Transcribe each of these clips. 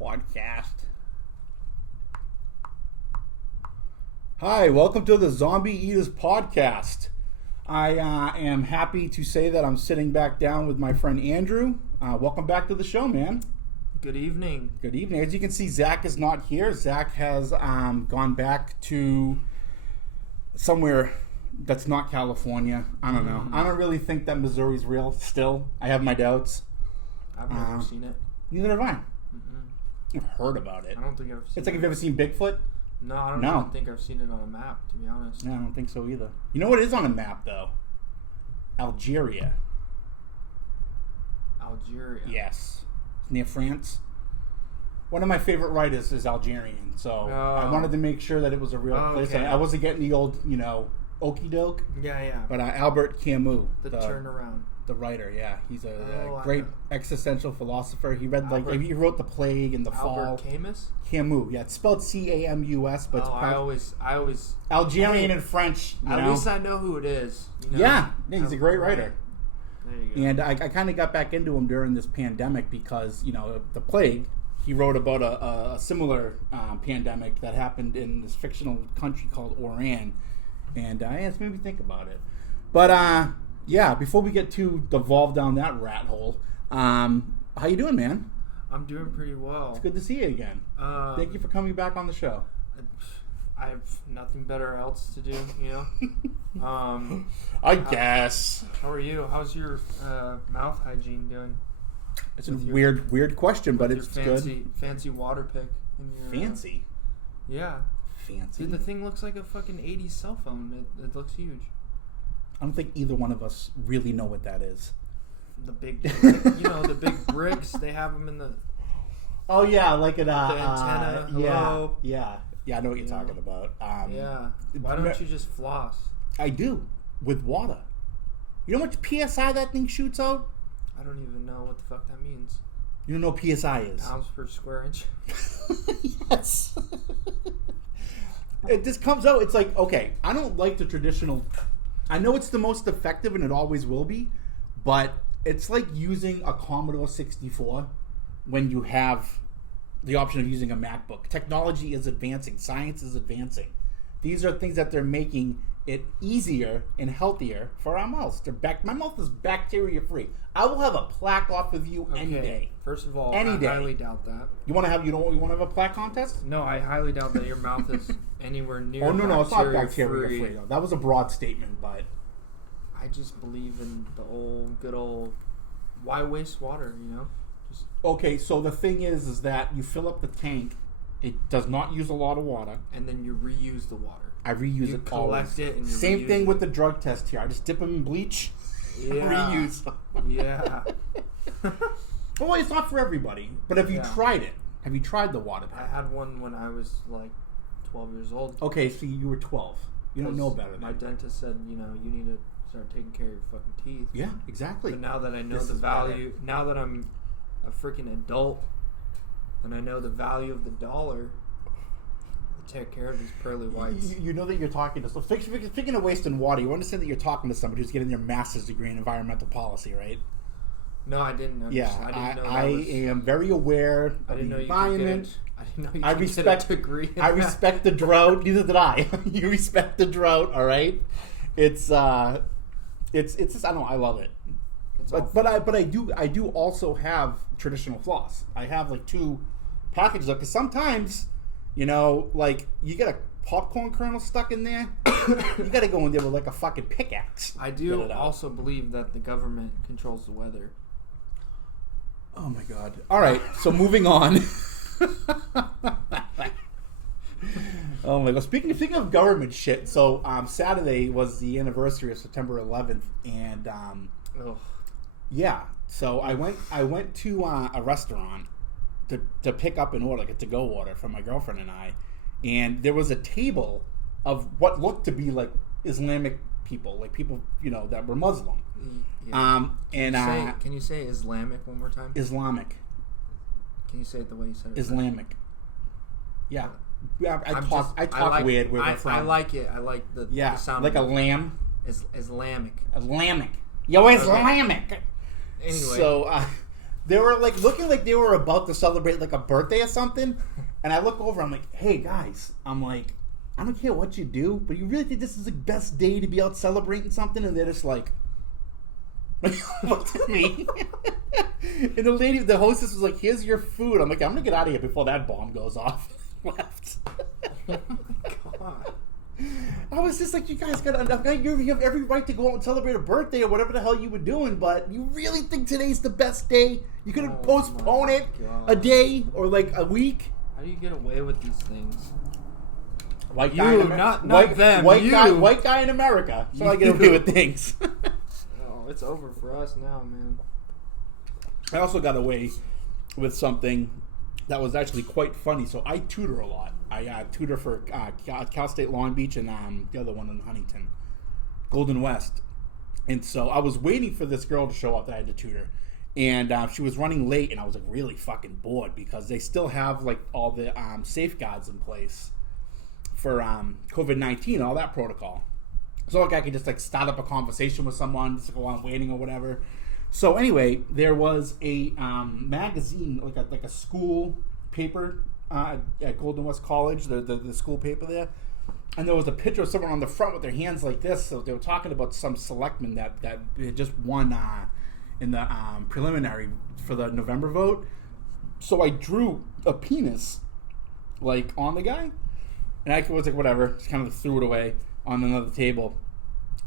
podcast. Hi, welcome to the Zombie Eaters podcast. I am happy to say that I'm sitting back down with my friend Andrew. Welcome back to the show, man. Good evening. Good evening. As you can see, Zach is not here. Zach has gone back to somewhere that's not California. I don't know. I don't really think that Missouri's real still. I have my doubts. I've never seen it. Neither have I. I've heard about it. I don't think I've seen it. It's like, have you ever seen Bigfoot? No, I don't even think I've seen it on a map, to be honest. No, I don't think so either. You know what is on a map, though? Algeria. Algeria? Yes. Near France. One of my favorite writers is Algerian, so I wanted to make sure that it was a real place. Okay. I wasn't getting the old, okey doke. Yeah. But Albert Camus. The turnaround. The writer, yeah. He's a great existential philosopher. He read, he wrote The Plague and The Fall. Albert Camus? Camus, yeah. It's spelled C-A-M-U-S, but it's I always Algerian and French, At least I know who it is. Yeah, he's a great writer. There you go. And I kind of got back into him during this pandemic because, The Plague, he wrote about a similar pandemic that happened in this fictional country called Oran. And it's made me think about it. But, yeah, before we get too devolved down that rat hole, how you doing, man? I'm doing pretty well. It's good to see you again. Thank you for coming back on the show. I have nothing better else to do, I guess. How are you? How's your mouth hygiene doing? It's a weird question, but it's good. Fancy water pick. Fancy? Yeah. Fancy? Dude, the thing looks like a fucking 80s cell phone. It looks huge. I don't think either one of us really know what that is. The big, the big bricks. They have them in the. Oh yeah, like an the antenna. Hello. Yeah. I know what you're talking about. Yeah. Why don't you just floss? I do with water. You know how much PSI that thing shoots out? I don't even know what the fuck that means. You don't know what PSI is? Pounds per square inch. Yes. It just comes out. It's like, okay, I don't like the traditional. I know it's the most effective and it always will be, but it's like using a Commodore 64 when you have the option of using a MacBook. Technology is advancing. Science is advancing. These are things that they're making it easier and healthier for our mouths. My mouth is bacteria free. I will have a plaque off of you any day. First of all, I highly doubt that. You want to have a plaque contest? No, I highly doubt that your mouth is anywhere near. Oh no, it's not bacteria free. free. That was a broad statement, but I just believe in the good old. Why waste water? Okay, so the thing is that you fill up the tank. It does not use a lot of water, and then you reuse the water. I reuse it. Collect it, and same thing with the drug test here. I just dip them in bleach. Yeah. Reuse them. Yeah. Well, it's not for everybody. But have you tried it? Have you tried the water pack? I had one when I was like 12 years old. Okay, so you were 12. You don't know better. My dentist said, you need to start taking care of your fucking teeth. Yeah, exactly. But now that I know the value, now that I'm a freaking adult, and I know the value of the dollar, I take care of these pearly whites. You know that you're talking to. So speaking of wasting water, you understand that you're talking to somebody who's getting their master's degree in environmental policy, right? No, I didn't understand. Yeah, I am very aware of the environment. I didn't know you could get a degree. I respect the drought. Neither did I. You respect the drought, all right? It's just, I don't know. I love it. But I do also have traditional floss. I have like 2 packages up because sometimes, you get a popcorn kernel stuck in there. You got to go in there with like a fucking pickaxe. I do also believe that the government controls the weather. Oh my god! All right, so moving on. Oh my god! Speaking of government shit, so Saturday was the anniversary of September 11th, and yeah, so I went to a restaurant to pick up an order, like a to-go order for my girlfriend and I, and there was a table of what looked to be like Islamic people, like people that were Muslim. Yeah. Can you say Islamic one more time? Islamic. Can you say it the way you said it? Islamic. Yeah. I talk weird where we're from. I like it. I like the sound. Like a lamb. Islamic. Islamic. Yo, Islamic. Okay. Anyway. So They were like looking like they were about to celebrate like a birthday or something. And I look over, I'm like, hey guys, I'm like, I don't care what you do, but you really think this is the best day to be out celebrating something? And they're just like, looked at me. And the hostess was like, here's your food. I'm like, I'm gonna get out of here before that bomb goes off. Left. Oh my God. I was just like, you guys got enough. You have every right to go out and celebrate a birthday or whatever the hell you were doing, but you really think today's the best day? You could have postponed it a day or like a week. How do you get away with these things? White You, guy in not them. White You. guy in America. So I get away with things. Oh, it's over for us now, man. I also got away with something that was actually quite funny. So I tutor a lot. I tutor for Cal State Long Beach and the other one in Huntington, Golden West. And so I was waiting for this girl to show up that I had to tutor. And she was running late, and I was like really fucking bored because they still have like all the safeguards in place for COVID-19, all that protocol. So like I could just like start up a conversation with someone just while I'm waiting or whatever. So anyway, there was a magazine, like a school paper at Golden West College, the school paper there, and there was a picture of someone on the front with their hands like this. So they were talking about some selectman that had just won in the preliminary for the November vote. So I drew a penis like on the guy, and I was like, whatever, just kind of threw it away on another table.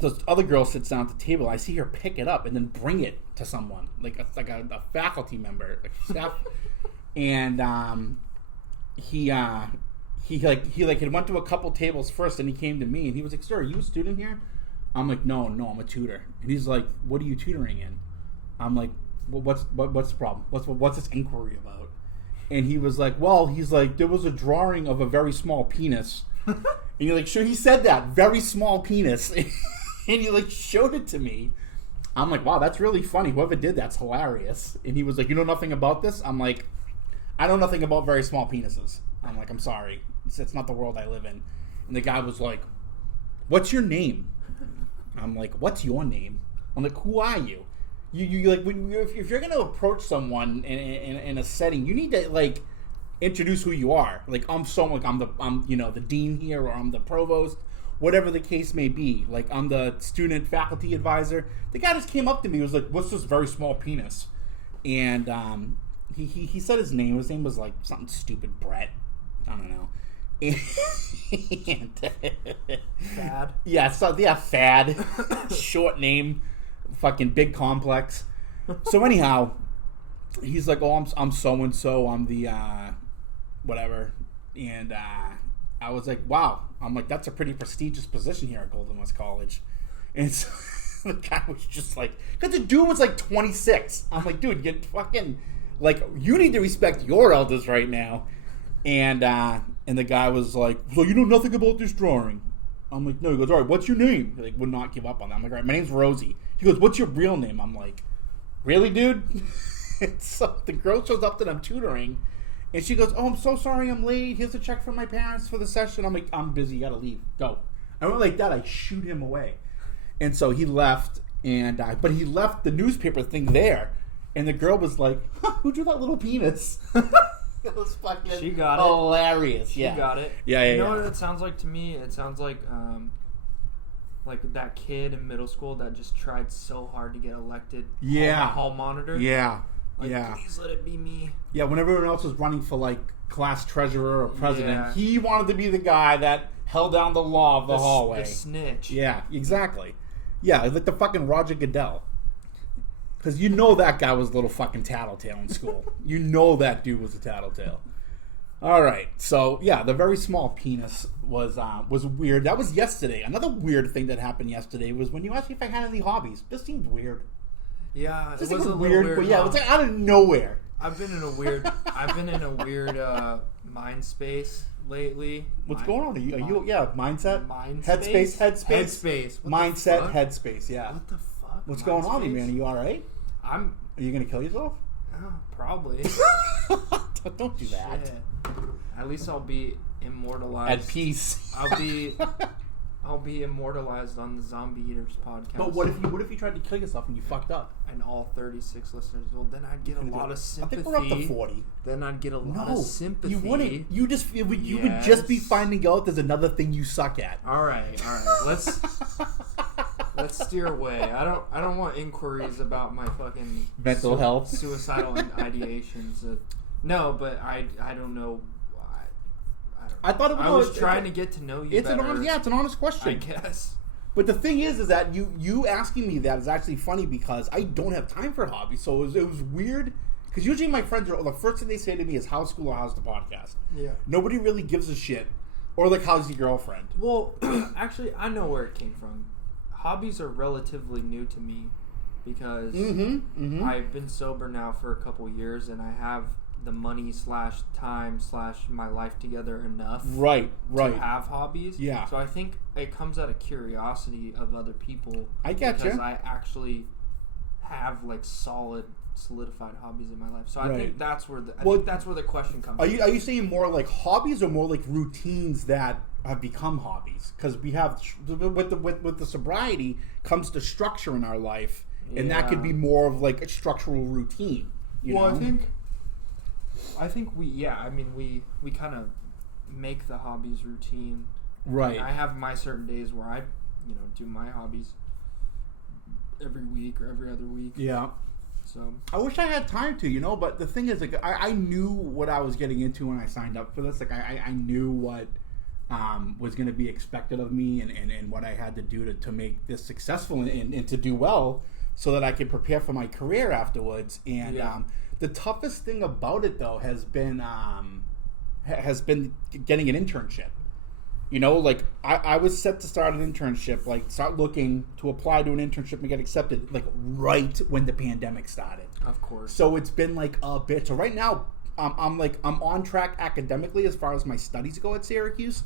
This other girl sits down at the table. I see her pick it up and then bring it to someone, like a faculty member, like staff. And he had went to a couple tables first, and he came to me and he was like, "Sir, are you a student here?" I'm like, "No, I'm a tutor." And he's like, "What are you tutoring in?" I'm like, well, "What's the problem? What's this inquiry about?" And he was like, "Well, he's like, there was a drawing of a very small penis." And you're like, "Sure, he said that, very small penis." And he like showed it to me. I'm like, "Wow, that's really funny. Whoever did that's hilarious." And he was like, "You know nothing about this?" I'm like, "I know nothing about very small penises." I'm like, "I'm sorry. It's not the world I live in." And the guy was like, "What's your name?" I'm like, "What's your name?" I'm like, "Who are you?" You like if you're gonna approach someone in a setting, you need to like introduce who you are. Like I'm the dean here, or I'm the provost, whatever the case may be. Like I'm the student faculty advisor. The guy just came up to me, was like, "What's this very small penis?" And he said his name. His name was like something stupid, Brett. I don't know. And, Fad. Yeah, Fad. Short name, fucking big complex. So anyhow, he's like, "Oh, I'm so and so. I'm the whatever." And I was like, "Wow." I'm like, "That's a pretty prestigious position here at Golden West College." And so the guy was just like, because the dude was like 26. I'm like, "Dude, you fucking like, you need to respect your elders right now." And the guy was like, "So you know nothing about this drawing?" I'm like, "No." He goes, "All right, what's your name?" He like would not give up on that. I'm like, "All right, my name's Rosie." He goes, "What's your real name?" I'm like, "Really, dude?" So the girl shows up that I'm tutoring, and she goes, "Oh, I'm so sorry I'm late. Here's a check from my parents for the session." I'm like, "I'm busy. You gotta leave. Go." I went like that. I shoot him away. And so he left, but he left the newspaper thing there. And the girl was like, "Who drew that little penis?" It was fucking She got hilarious. She Yeah. got it. Yeah. You know what it sounds like to me? It sounds like that kid in middle school that just tried so hard to get elected. Yeah. Hall monitor. Yeah. Like, yeah. please let it be me. Yeah, when everyone else was running for like class treasurer or president, Yeah. he wanted to be the guy that held down the law of the hallway. The snitch. Yeah, exactly. Yeah, like the fucking Roger Goodell. Because you know that guy was a little fucking tattletale in school. You know that dude was a tattletale. All right, so yeah, the very small penis was weird. That was yesterday. Another weird thing that happened yesterday was when you asked me if I had any hobbies. This seems weird. Yeah, it This was is a weird. weird. But yeah, it was like out of nowhere. I've been in a weird mind space lately. What's going on? Are you mindset? Mind Headspace, space? headspace. What Mindset, the fuck? headspace, yeah. What the fuck? What's Mind going on, space? man? Are you alright? Are you gonna kill yourself? Probably. Don't do that. Shit. At least I'll be immortalized. At peace. I'll I'll be immortalized on the Zombie Eaters podcast. But what if you tried to kill yourself and you fucked up? And all 36 listeners, well, then I'd get a lot of sympathy. I think we're up to 40. Then I'd get a lot of sympathy. You wouldn't. You would just be finding out there's another thing you suck at. All right. Let's steer away. I don't want inquiries about my fucking mental health, suicidal ideations. No, but I don't know. I thought it was. I was trying to get to know you. It's better, it's an honest question. I guess. But the thing is that you asking me that is actually funny because I don't have time for hobbies. So it was weird because usually my friends are the first thing they say to me is how's school or how's the podcast. Yeah. Nobody really gives a shit. Or like how's your girlfriend? Well, actually, I know where it came from. Hobbies are relatively new to me because I've been sober now for a couple years and I have the money / time / my life together enough right to have hobbies. Yeah. So I think it comes out of curiosity of other people. I get you. Because I actually have like solidified hobbies in my life. So I think that's where the question comes from. Are you saying more like hobbies or more like routines that have become hobbies? Because we have with the sobriety comes the structure in our life, and that could be more of like a structural routine. You know? I think we kind of make the hobbies routine. Right. I have my certain days where I, do my hobbies every week or every other week. Yeah. So I wish I had time to, but the thing is, like, I knew what I was getting into when I signed up for this. Like, I knew what was going to be expected of me and what I had to do to make this successful and to do well so that I could prepare for my career afterwards. And the toughest thing about it, though, has been getting an internship. Like I was set to start an internship, like start looking to apply to an internship and get accepted, like right when the pandemic started. Of course. So it's been like a bit. So right now, I'm on track academically as far as my studies go at Syracuse,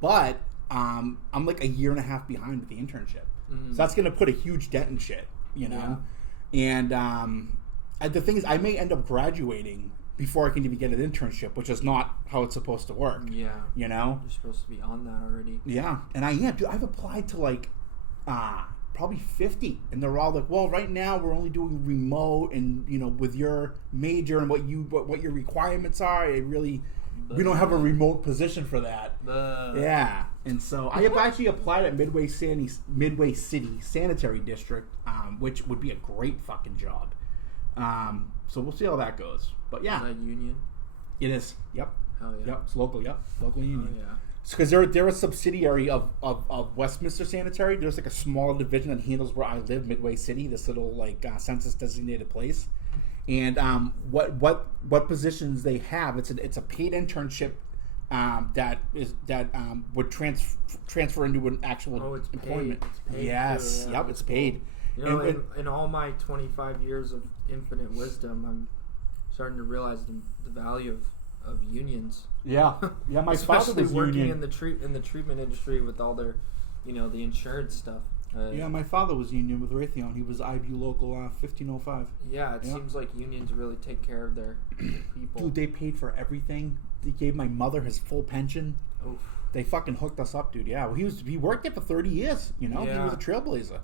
but I'm like a year and a half behind with the internship. So that's gonna put a huge dent in shit, And the thing is, I may end up graduating before I can even get an internship, which is not how it's supposed to work. Yeah. You're supposed to be on that already. Yeah, and I am. Dude, I've applied to like probably 50, and they're all like, well, right now we're only doing remote, and with your major and what your requirements are, we don't have a remote position for that. Yeah, and so I have actually applied at Midway City Sanitary District, which would be a great fucking job. So we'll see how that goes. But yeah, is that union? It is. Yep. Hell yeah. Yep. It's local. Yep. Local union. Oh yeah. Because they're a subsidiary of Westminster Sanitary. There's like a small division that handles where I live, Midway City, this little like census designated place. And what positions they have? It's a paid internship that would transfer into an actual employment. It's paid. Yes. Too, Yep. It's paid. In all my 25 years of infinite wisdom, I'm starting to realize the value of unions. Yeah, my father was working union. in the treatment industry with all their, the insurance stuff. My father was union with Raytheon. He was IBU local 1505. Yeah, it seems like unions really take care of their people. Dude, they paid for everything. They gave my mother his full pension. Oof. They fucking hooked us up, dude. Yeah, well, he worked there for 30 years. He was a trailblazer.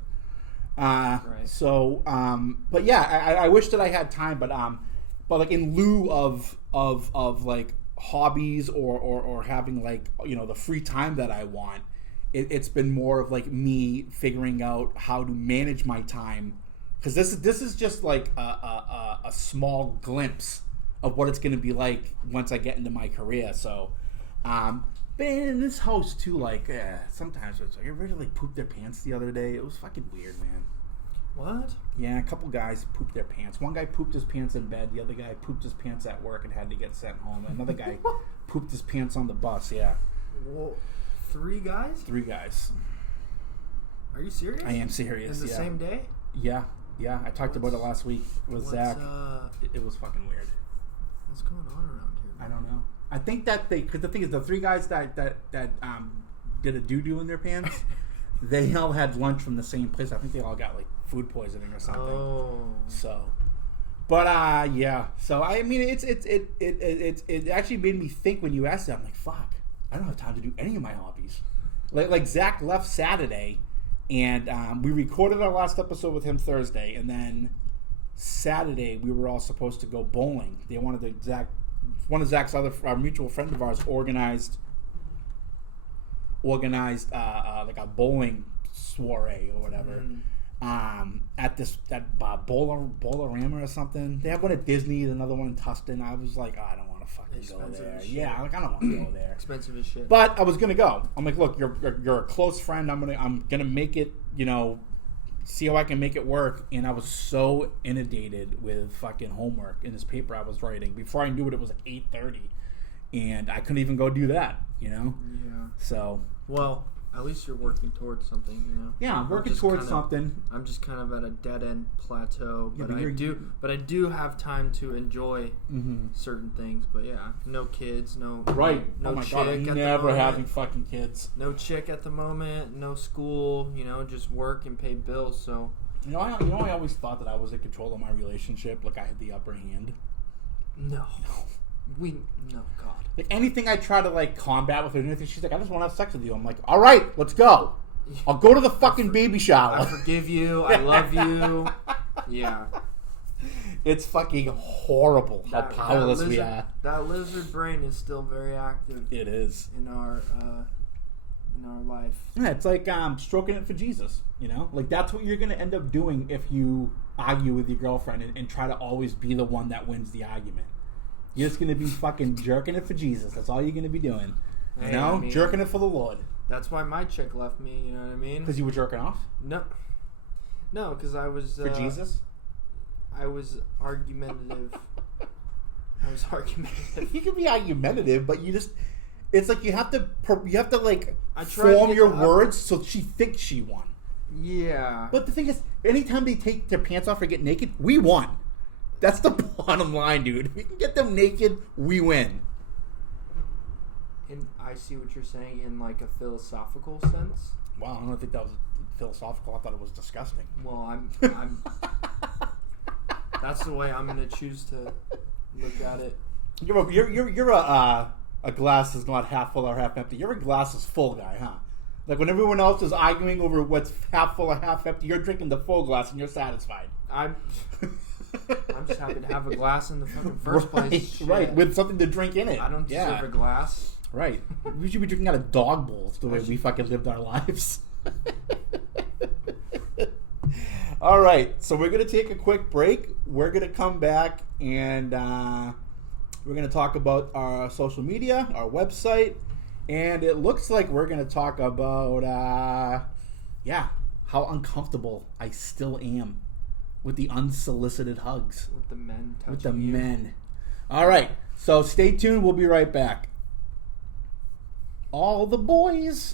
Right. So, but yeah, I wish that I had time, but like in lieu of like hobbies or having like the free time that I want, it's been more of like me figuring out how to manage my time, because this is just like a small glimpse of what it's going to be like once I get into my career. So, but in this house too, like sometimes it's like everybody like pooped their pants the other day. It was fucking weird, man. What? Yeah, a couple guys pooped their pants. One guy pooped his pants in bed. The other guy pooped his pants at work and had to get sent home. Another guy pooped his pants on the bus. Yeah. Well, 3 guys? 3 guys. Are you serious? I am serious. In the same day? Yeah. I talked about it last week with Zach. It was fucking weird. What's going on around here? I don't know. I think that because the thing is, the 3 guys that did a doo-doo in their pants, they all had lunch from the same place. I think they all got like food poisoning or something. Oh. So, but yeah. So I mean, it actually made me think when you asked that. I'm like, fuck, I don't have time to do any of my hobbies. Like Zach left Saturday, and we recorded our last episode with him Thursday, and then Saturday we were all supposed to go bowling. They wanted one of Zach's our mutual friend of ours organized like a bowling soiree or whatever. At Bowlerama or something. They have one at Disney, another one in Tustin. I was like, I don't want to fucking go there. Yeah, like I don't want to go there. Expensive as shit. But I was gonna go. I'm like, look, you're a close friend. I'm gonna make it. See how I can make it work. And I was so inundated with fucking homework in this paper I was writing. Before I knew it, it was like 8:30, and I couldn't even go do that. Yeah. So. Well. At least you're working towards something, Yeah, I'm working towards something. I'm just kind of at a dead end plateau, but I do have time to enjoy certain things. But yeah, no kids, no oh my chick God, I'm at never the moment. having fucking kids. No chick at the moment, no school. Just work and pay bills. So I always thought that I was in control of my relationship, like I had the upper hand. No. God. Like anything I try to like combat with her, anything she's like, I just want to have sex with you. I'm like, all right, let's go. I'll go to the fucking baby shower. I forgive you. I love you. Yeah. It's fucking horrible how powerless we are. That lizard brain is still very active. It is in our life. Yeah, it's like stroking it for Jesus. Like that's what you're gonna end up doing if you argue with your girlfriend and try to always be the one that wins the argument. You're just going to be fucking jerking it for Jesus. That's all you're going to be doing. Jerking it for the Lord. That's why my chick left me, you know what I mean? Because you were jerking off? No, because I was... for Jesus? I was argumentative. You can be argumentative, but you just... It's like you have to like form your words so she thinks she won. Yeah. But the thing is, anytime they take their pants off or get naked, we won. That's the bottom line, dude. If we can get them naked, we win. And I see what you're saying in like a philosophical sense. Wow, I don't think that was philosophical. I thought it was disgusting. Well, I'm that's the way I'm going to choose to look at it. You're a glass is not half full or half empty. You're a glass is full guy, huh? Like when everyone else is arguing over what's half full or half empty, you're drinking the full glass and you're satisfied. I'm just happy to have a glass in the fucking first place. Right, with something to drink in it. I don't deserve a glass. Right. We should be drinking out of dog bowls the way we fucking lived our lives. All right, so we're going to take a quick break. We're going to come back and we're going to talk about our social media, our website, and it looks like we're going to talk about, how uncomfortable I still am with the unsolicited hugs. With the men touching With the men. All right, so stay tuned. We'll be right back. All the boys.